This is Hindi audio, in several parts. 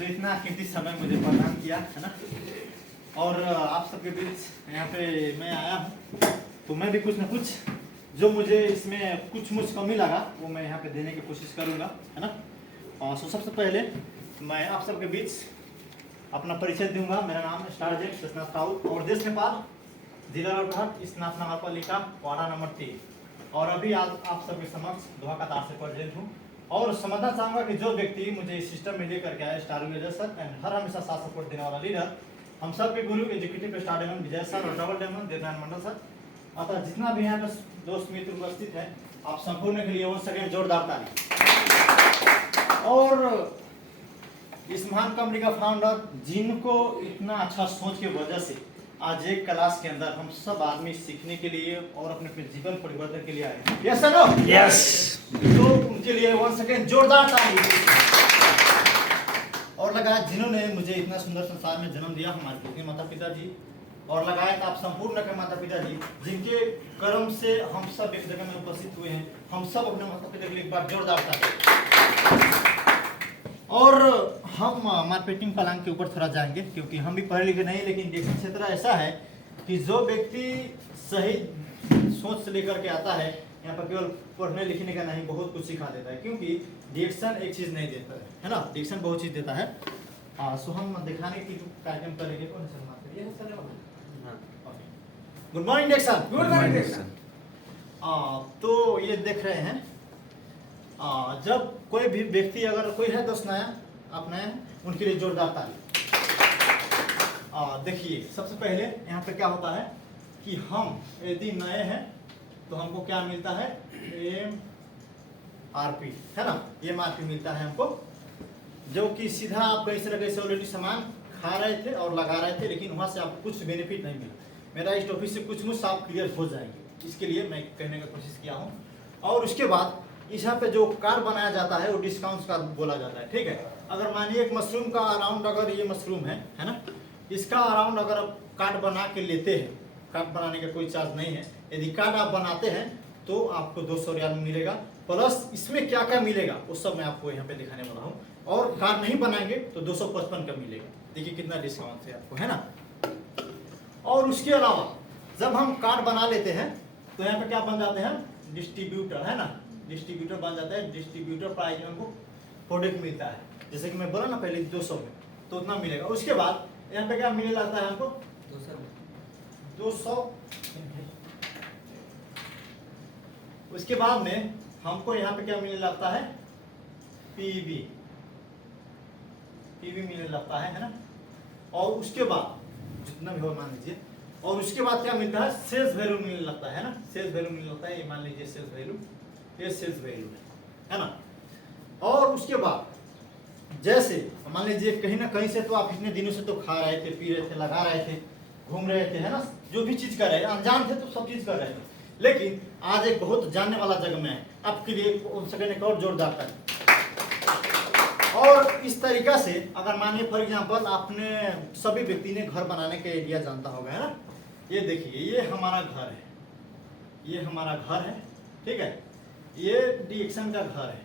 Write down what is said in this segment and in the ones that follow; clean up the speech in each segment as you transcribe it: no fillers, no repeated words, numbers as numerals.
जो इतना कीमती समय मुझे प्रदान किया है ना, और आप सबके बीच यहाँ पे मैं आया हूँ, तो मैं भी कुछ ना कुछ जो मुझे इसमें कुछ मुझ कमी लगा वो मैं यहाँ पे देने की कोशिश करूँगा, है ना। और सबसे पहले मैं आप सबके बीच अपना परिचय दूंगा। मेरा नाम है स्टारजेट शेषनाथ राउत और देश नेपाल, जिला रौटहट, स्नात नगरपालिका, वार्ड नंबर 3। और अभी आप सबके समक्ष दोहा कतार से प्रेजेंट हूँ और समझना चाहूँगा कि जो व्यक्ति मुझे इस सिस्टम में लेकर के आया, स्टार विजय सर एंड हर हमेशा साथ सपोर्ट देने वाला लीडर, हम सब के गुरु एग्जीक्यूटिव स्टार डेमन विजय सर और डबल डेमन देवनारायण मंडल सर। अतः जितना भी यहाँ पर दोस्त मित्र उपस्थित है, आप संपूर्ण के लिए वो सके जोरदार ताली। और इस महान कंपनी का फाउंडर जिनको इतना अच्छा सोच की वजह से आज एक क्लास के अंदर हम सब आदमी सीखने के लिए और अपने जीवन परिवर्तन के लिए आए हैं। यस सर, नो यस, तो उनके लिए वन सेकेंड जोरदार ताली। और लगाया जिन्होंने मुझे इतना सुंदर संसार में जन्म दिया, हमारे पिता माता पिता जी, और लगाया आप संपूर्ण के माता पिता जी जिनके कर्म से हम सब एक जगह में उपस्थित हुए हैं। हम सब अपने माता पिता के लिए एक बार जोरदार ताली। और हम मार्केटिंग प्लान के ऊपर थोड़ा जाएंगे क्योंकि हम भी पढ़े लिखे नहीं, लेकिन डिएक्शन क्षेत्र ऐसा है कि जो व्यक्ति सही सोच से लेकर के आता है, यहाँ पर केवल पढ़ने लिखने का नहीं बहुत कुछ सिखा देता है, क्योंकि डिएक्शन एक चीज़ नहीं देता है ना, डिएक्शन बहुत चीज़ देता है। सो हम दिखाने की जो कार्यक्रम करेंगे कौन सर गुड मॉर्निंग डिएक्शन। गुड मॉर्निंग डिएक्शन। तो ये देख रहे हैं, जब कोई भी व्यक्ति अगर कोई है दोस्त नया, आप नए हैं, उनके लिए जोरदार ताली। देखिए सबसे पहले यहाँ पे क्या होता है कि हम यदि नए हैं तो हमको क्या मिलता है, MRP है ना, MRP मिलता है हमको, जो कि सीधा आप कहीं से न कहीं से ऑलरेडी सामान खा रहे थे और लगा रहे थे, लेकिन वहाँ से आपको कुछ बेनिफिट नहीं मिला। मेरा इस टॉपिक से कुछ मुझ आप क्लियर हो जाएंगे, इसके लिए मैं कहने का कोशिश किया हूँ। और उसके बाद इस यहाँ पे जो कार्ड बनाया जाता है वो डिस्काउंट कार्ड बोला जाता है, ठीक है। अगर मानिए एक मशरूम का अराउंड, अगर ये मशरूम है ना, इसका अराउंड अगर आप कार्ड बना के लेते हैं, कार्ड बनाने का कोई चार्ज नहीं है, यदि कार्ड आप बनाते हैं तो आपको 200 रियाल मिलेगा, प्लस इसमें क्या क्या मिलेगा वो सब मैं आपको यहाँ पे दिखाने वाला हूँ। और कार्ड नहीं बनाएंगे तो 255 का मिलेगा, देखिए कितना डिस्काउंट है आपको, है ना। और उसके अलावा जब हम कार्ड बना लेते हैं तो यहाँ पे क्या बन जाते हैं, डिस्ट्रीब्यूटर, है ना, डिस्ट्रीब्यूटर बन जाता है। डिस्ट्रीब्यूटर प्राइस हमको प्रोडक्ट मिलता है, जैसे कि मैं बोला ना पहले 200 में, तो उतना मिलेगा। उसके बाद यहाँ पे क्या मिलने लगता है हमको 200। उसके बाद में हमको यहाँ पे क्या मिलने लगता है, पीवी मिलने लगता है ना। और उसके बाद जितना भी हो मान लीजिए, और उसके बाद क्या मिलता है, सेल्स वैल्यू मिलने लगता है ना, सेल्स वैल्यू मिलने लगता है, ये मान लीजिए सेल्स वैल्यू, ये सेल्स वैल्यू है ना। और उसके बाद जैसे मान लीजिए कहीं ना कहीं से तो आप इतने दिनों से तो खा रहे थे, पी रहे थे, लगा रहे थे, घूम रहे थे, है ना, जो भी चीज कर रहे थे, अनजान थे तो सब चीज कर रहे थे, लेकिन आज एक बहुत जानने वाला जगह में है आपके लिए एक और जोरदार कर। और इस तरीका से अगर मानिए फॉर एग्जांपल आपने सभी व्यक्ति ने घर बनाने का आइडिया जानता होगा, है ना। ये देखिए ये हमारा घर है, ये हमारा घर है, ठीक है, ये डिएक्शन का घर है,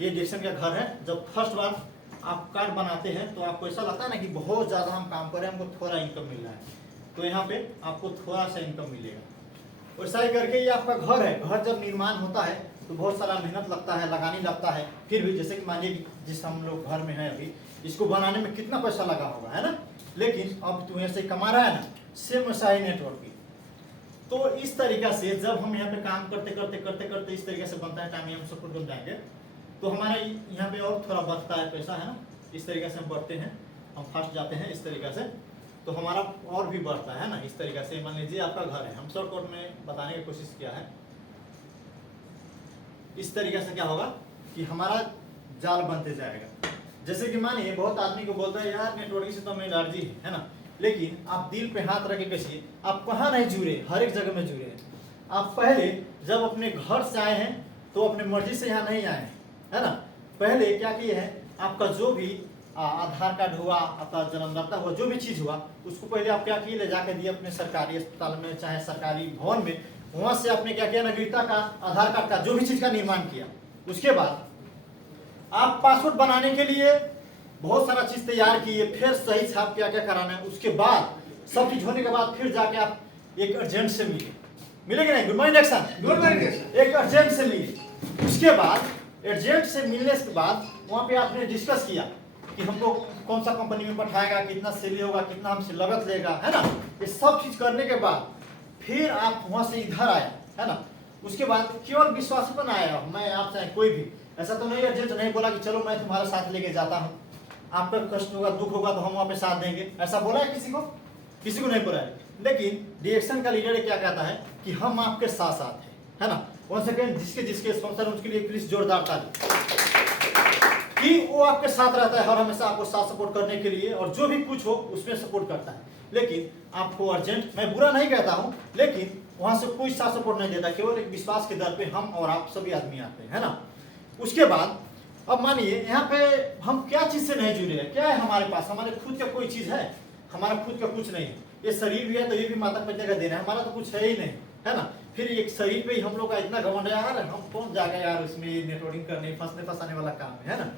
ये डिएक्शन का घर है। जब फर्स्ट बार आप कार्ड बनाते हैं तो आपको ऐसा लगता है ना कि बहुत ज़्यादा हम काम कर रहे हैं, हमको थोड़ा इनकम मिल रहा है, तो यहाँ पे आपको थोड़ा सा इनकम मिलेगा। वैसा ही करके ये आपका घर है, घर जब निर्माण होता है तो बहुत सारा मेहनत लगता है, लगानी लगता है, फिर भी जैसे कि मानिए जिस हम लोग घर में हैं अभी, इसको बनाने में कितना पैसा लगा होगा, है ना, लेकिन अब तो ऐसे कमा रहा है ना, सेम वैसा ही नेटवर्क भी। तो इस तरीका से जब हम यहाँ पे काम करते करते करते करते इस तरीके से बनता है, टाइम हम सपोर्ट बन जाएंगे तो हमारे यहाँ पे और थोड़ा बढ़ता है पैसा, है ना। इस तरीके से हम बढ़ते हैं, हम फर्स्ट जाते हैं इस तरीके से, तो हमारा और भी बढ़ता है ना इस तरीके से। मान लीजिए आपका घर है, हम शॉर्टकट में बताने की कोशिश किया है। इस तरीके से क्या होगा कि हमारा जाल बनते जाएगा। जैसे कि मानिए बहुत आदमी को बोलता है यार नेटवर्किंग से तो हमें एलर्जी है ना, लेकिन आप दिल पे हाथ रख के कहिए, आप कहाँ नहीं जुड़े, हर एक जगह में जुड़े हैं। आप पहले जब अपने घर से आए हैं तो अपने मर्जी से यहाँ नहीं आए हैं, है ना। पहले क्या किए हैं, आपका जो भी आधार कार्ड हुआ, आपका जन्मदाता हुआ, जो भी चीज़ हुआ, उसको पहले आप क्या किए, ले जाके दिए अपने सरकारी अस्पताल में, चाहे सरकारी भवन में, वहाँ से आपने क्या किया, नागरिकता का, आधार कार्ड का, जो भी चीज़ का निर्माण किया। उसके बाद आप पासपोर्ट बनाने के लिए बहुत सारा चीज तैयार किए, फिर सही छाप क्या क्या कराना है, उसके बाद सब चीज होने के बाद फिर जाके आप एक अर्जेंट से मिलेंगे नहीं, good morning action, good morning. एक अर्जेंट से मिले। उसके बाद अर्जेंट से मिलने के बाद वहाँ पे आपने डिस्कस किया कि हमको कौन सा कंपनी में पठाएगा, कितना सेल होगा, कितना हमसे लागत लेगा, है ना। ये सब चीज करने के बाद फिर आप वहाँ से इधर आए, है ना। उसके बाद केवल विश्वास पर आया, मैं आप चाहे कोई भी, ऐसा तो नहीं अर्जेंट नहीं बोला कि चलो मैं तुम्हारा साथ लेके जाता हूँ, आपका कष्ट होगा दुख होगा तो हम वहाँ पे साथ देंगे, ऐसा बोला है किसी को? किसी को नहीं बोला है। लेकिन डिएक्शन का लीडर क्या कहता है कि हम आपके साथ साथ हैं, है ना। वन सेकेंड, जिसके जिसके स्पॉन्सर उसके लिए प्लीज जोरदार ताली, कि वो आपके साथ रहता है हर हमेशा आपको साथ सपोर्ट करने के लिए, और जो भी कुछ हो उसमें सपोर्ट करता है। लेकिन आपको अर्जेंट, मैं बुरा नहीं कहता हूँ, लेकिन वहां से कोई साथ सपोर्ट नहीं देता, केवल एक विश्वास के दर पे हम और आप सभी आदमी आते हैं, है ना। उसके बाद अब मानिए यहाँ पे हम क्या चीज से नहीं जुड़े हैं, क्या है हमारे पास, हमारे खुद का कोई चीज है, हमारा खुद का कुछ नहीं है। ये शरीर भी है तो ये भी माता पिता का देना है, हमारा तो कुछ है ही नहीं, है ना। फिर एक शरीर पे ही हम लोग का इतना घमंड है यार, हम कौन जाके यार इसमें नेटवर्किंग करने फंसने फंसाने वाला काम है ना।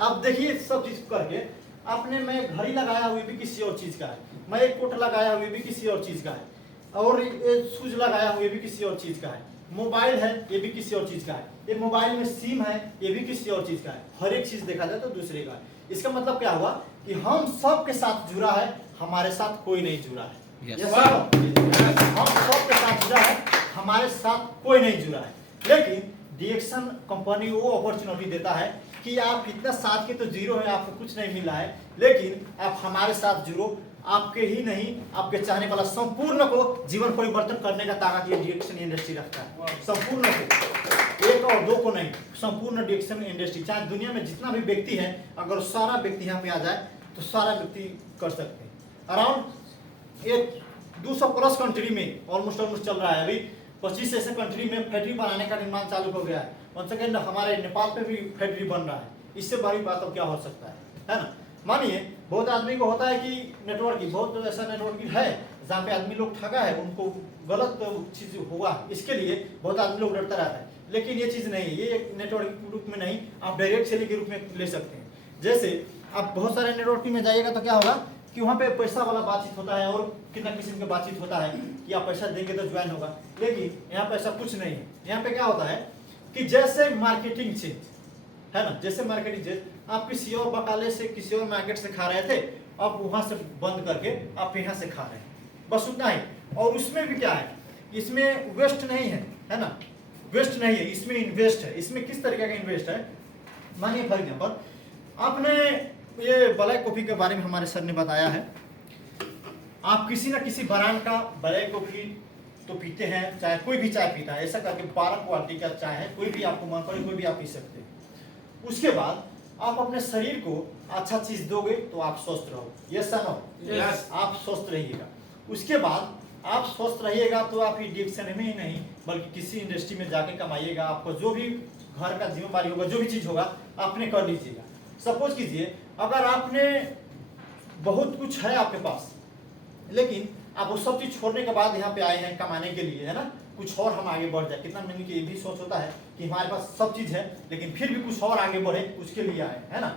आप देखिए सब चीज करके आपने, मैं घड़ी लगाया हुई भी किसी और चीज का है, मैं एक कोट लगाया हुई भी किसी और चीज का है, और ये शूज लगाया हुआ भी किसी और चीज का है, मोबाइल है ये भी किसी और चीज का है, ये मोबाइल में सिम है ये भी किसी और चीज का है। हर एक चीज देखा जाए तो दूसरे का है। इसका मतलब क्या हुआ कि हम सब के साथ जुड़ा है, हमारे साथ कोई नहीं जुड़ा है। Yes. हम सब के साथ जुड़ा है, हमारे साथ कोई नहीं जुड़ा है। लेकिन डिएक्शन कंपनी वो अपॉर्चुनिटी देता है कि आप इतना साथ के तो जीरो है, आपको कुछ नहीं मिला है, लेकिन आप हमारे साथ जुड़ो, आपके ही नहीं आपके चाहने वाला संपूर्ण को जीवन परिवर्तन करने का ताकत ये डिएक्शन इंडस्ट्री रखता है। संपूर्ण को, एक और दो को नहीं, संपूर्ण डिएक्शन इंडस्ट्री, चाहे दुनिया में जितना भी व्यक्ति है, अगर सारा व्यक्ति यहाँ पे आ जाए तो सारा व्यक्ति कर सकते हैं। अराउंड एक 200 प्लस कंट्री में ऑलमोस्ट चल रहा है, अभी 25 ऐसे कंट्री में फैक्ट्री बनाने का निर्माण चालू हो गया है। वन सेकेंड, हमारे नेपाल पे भी फैक्ट्री बन रहा है, इससे बड़ी बात अब क्या हो सकता है ना। मानिए बहुत आदमी को होता है कि नेटवर्किंग, बहुत ऐसा नेटवर्किंग है जहाँ पे आदमी लोग ठगा है, उनको गलत चीज होगा, इसके लिए बहुत आदमी लोग डरता रहता है। लेकिन ये चीज नहीं है, ये एक नेटवर्किंग के रूप में नहीं, आप डायरेक्ट सेलिंग के रूप में ले सकते हैं। जैसे आप बहुत सारे नेटवर्किंग में जाइएगा तो क्या होगा कि वहाँ पे पैसा वाला बातचीत होता है और कितना किस्म की बातचीत होता है कि आप पैसा देंगे तो ज्वाइन होगा। लेकिन यहाँ पे ऐसा कुछ नहीं है। यहाँ पे क्या होता है कि जैसे मार्केटिंग चीज है ना, जैसे मार्केटिंग चीज आप किसी और बकाले से किसी और मार्केट से खा रहे थे, अब वहां से बंद करके आप यहाँ से खा रहे हैं, बस उतना ही। और उसमें भी क्या है, इसमें वेस्ट नहीं है ना, वेस्ट नहीं है, इसमें इन्वेस्ट है। इसमें किस तरीके का इन्वेस्ट है, मानिए फॉर एग्जाम्पल आपने ये ब्लैक कॉफी के बारे में हमारे सर ने बताया है, आप किसी ना किसी ब्रांड का ब्लैक कॉफी तो पीते हैं, चाहे कोई भी चाय पीता है, ऐसा करके 12 क्वालिटी का चाय है, कोई भी आपको मन पड़े कोई भी आप पी सकते हैं। उसके बाद आप अपने शरीर को अच्छा चीज दोगे तो आप स्वस्थ रहोगे, यस सर नो, यस, आप स्वस्थ रहिएगा। उसके बाद आप स्वस्थ रहिएगा तो आप ये डिएक्शन में ही नहीं बल्कि किसी इंडस्ट्री में जाके कमाइएगा, आपको जो भी घर का जिम्मेवारी होगा, जो भी चीज होगा आपने कर लीजिएगा। सपोज कीजिए अगर आपने बहुत कुछ है आपके पास, लेकिन आप वो सब चीज छोड़ने के बाद यहाँ पे आए हैं कमाने के लिए, है ना, कुछ और हम आगे बढ़ जाए। कितना मैंने कि ये भी सोच होता है कि हमारे पास सब चीज है लेकिन फिर भी कुछ और आगे बढ़े, उसके लिए आए, है ना।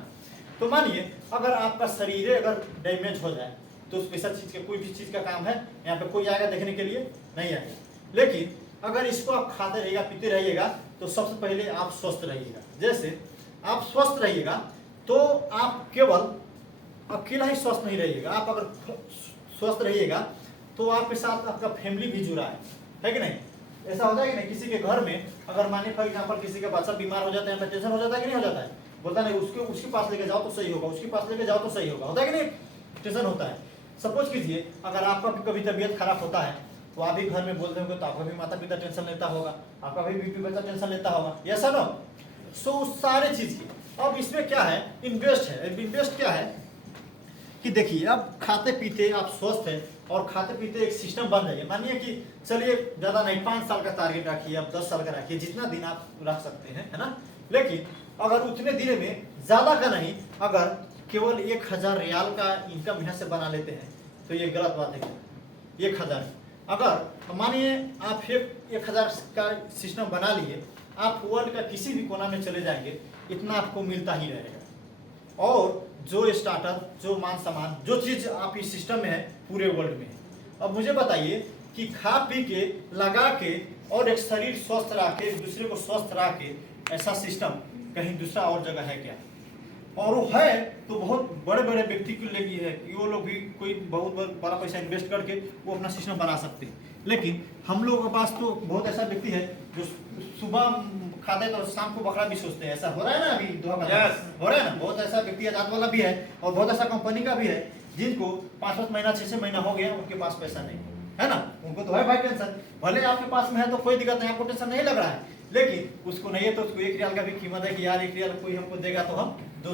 तो मानिए अगर आपका शरीर अगर डैमेज हो जाए तो उस पैसा चीज का कोई भी चीज का काम है, यहाँ पे कोई आएगा देखने के लिए नहीं आएगा। लेकिन अगर इसको आप खाते रहिएगा पीते रहिएगा तो सबसे पहले आप स्वस्थ रहिएगा। जैसे आप स्वस्थ रहिएगा तो आप केवल अकेला ही स्वस्थ नहीं रहिएगा, आप अगर स्वस्थ रहिएगा तो आपके साथ आपका फैमिली भी जुड़ा है कि नहीं। ऐसा होता है कि नहीं, किसी के घर में अगर माने फॉर एग्जांपल किसी का बच्चा बीमार हो जाता है, टेंशन हो जाता है कि नहीं हो जाता है, बोलता नहीं उसके पास लेके जाओ तो सही होगा, उसके पास लेके जाओ तो सही होगा, होता है कि नहीं, टेंशन होता है। सपोज कीजिए अगर आपका भी कभी तबीयत खराब होता है तो आप भी घर में बोलते होंगे तो आपका भी माता पिता टेंशन लेता होगा, आपका भी बीपी बच्चा टेंशन लेता होगा, यस सर नो। सो सारे चीज की अब इसमें क्या है, इन्वेस्ट है। इन्वेस्ट क्या है कि देखिए अब खाते पीते आप स्वस्थ है और खाते पीते एक सिस्टम बन जाइए। मानिए कि चलिए ज़्यादा नहीं 5 साल का टारगेट रखिए, अब 10 साल का रखिए, जितना दिन आप रख सकते हैं, है ना। लेकिन अगर उतने दिन में ज़्यादा का नहीं, अगर केवल 1000 रियाल का इनकम यहाँ से बना लेते हैं तो ये गलत बात है। 1000 अगर मानिए आप 1000 का सिस्टम बना लिए, आप वर्ल्ड का किसी भी कोना में चले जाएंगे इतना आपको मिलता ही रहेगा। और जो स्टार्टअप, जो मान सम्मान, जो चीज़ आप इस सिस्टम में है पूरे वर्ल्ड में। अब मुझे बताइए कि खा पी के, लगा के और एक शरीर स्वस्थ रख के, एक दूसरे को स्वस्थ रख के, ऐसा सिस्टम कहीं दूसरा और जगह है क्या? और वो है तो बहुत बड़े बड़े व्यक्ति के लिए है कि वो लोग भी कोई बहुत बड़ा पैसा इन्वेस्ट करके वो अपना सिस्टम बना सकते हैं। लेकिन हम लोगों के पास तो बहुत ऐसा व्यक्ति है जो सुबह खाते हैं तो शाम को बकरा भी सोचते हैं। ऐसा हो रहा है ना अभी हो रहा है ना, बहुत ऐसा व्यक्ति आजाद वाला भी है और बहुत ऐसा कंपनी का भी है जिनको 5-5 महीना 6-6 महीना हो गया उनके पास पैसा नहीं है ना। उनको तो है भाई टेंशन, भले आपके पास में है तो कोई दिक्कत नहीं, आपको टेंशन नहीं लग रहा है, लेकिन उसको नहीं है तो उसको 1 रियाल का भी कीमत है कि यार 1 रियाल कोई हमको देगा तो हम 2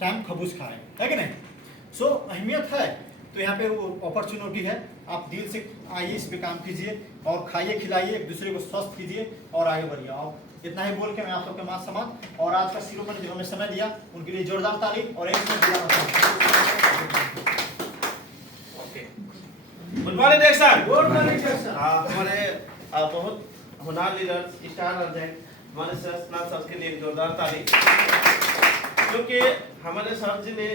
टाइम खबूस खाएं, है कि नहीं। सो अहमियत है। तो यहाँ पे वो अपॉर्चुनिटी है, आप दिल से आइए, इस पे काम कीजिए और खाइए खिलाइए, एक दूसरे को स्वस्थ कीजिए और आगे बढ़िए। और इतना ही बोल के मैं आप सबके मान सम्मान और आज का शिरोमणि जो हमें समय दिया उनके लिए जोरदार ताली और एक गुड मॉर्निंग सर। हमारे बहुत होनहार लीडर्स, स्टार अर्जेंट हमारे सर के लिए एक जोरदार ताली, क्योंकि हमारे सर जी ने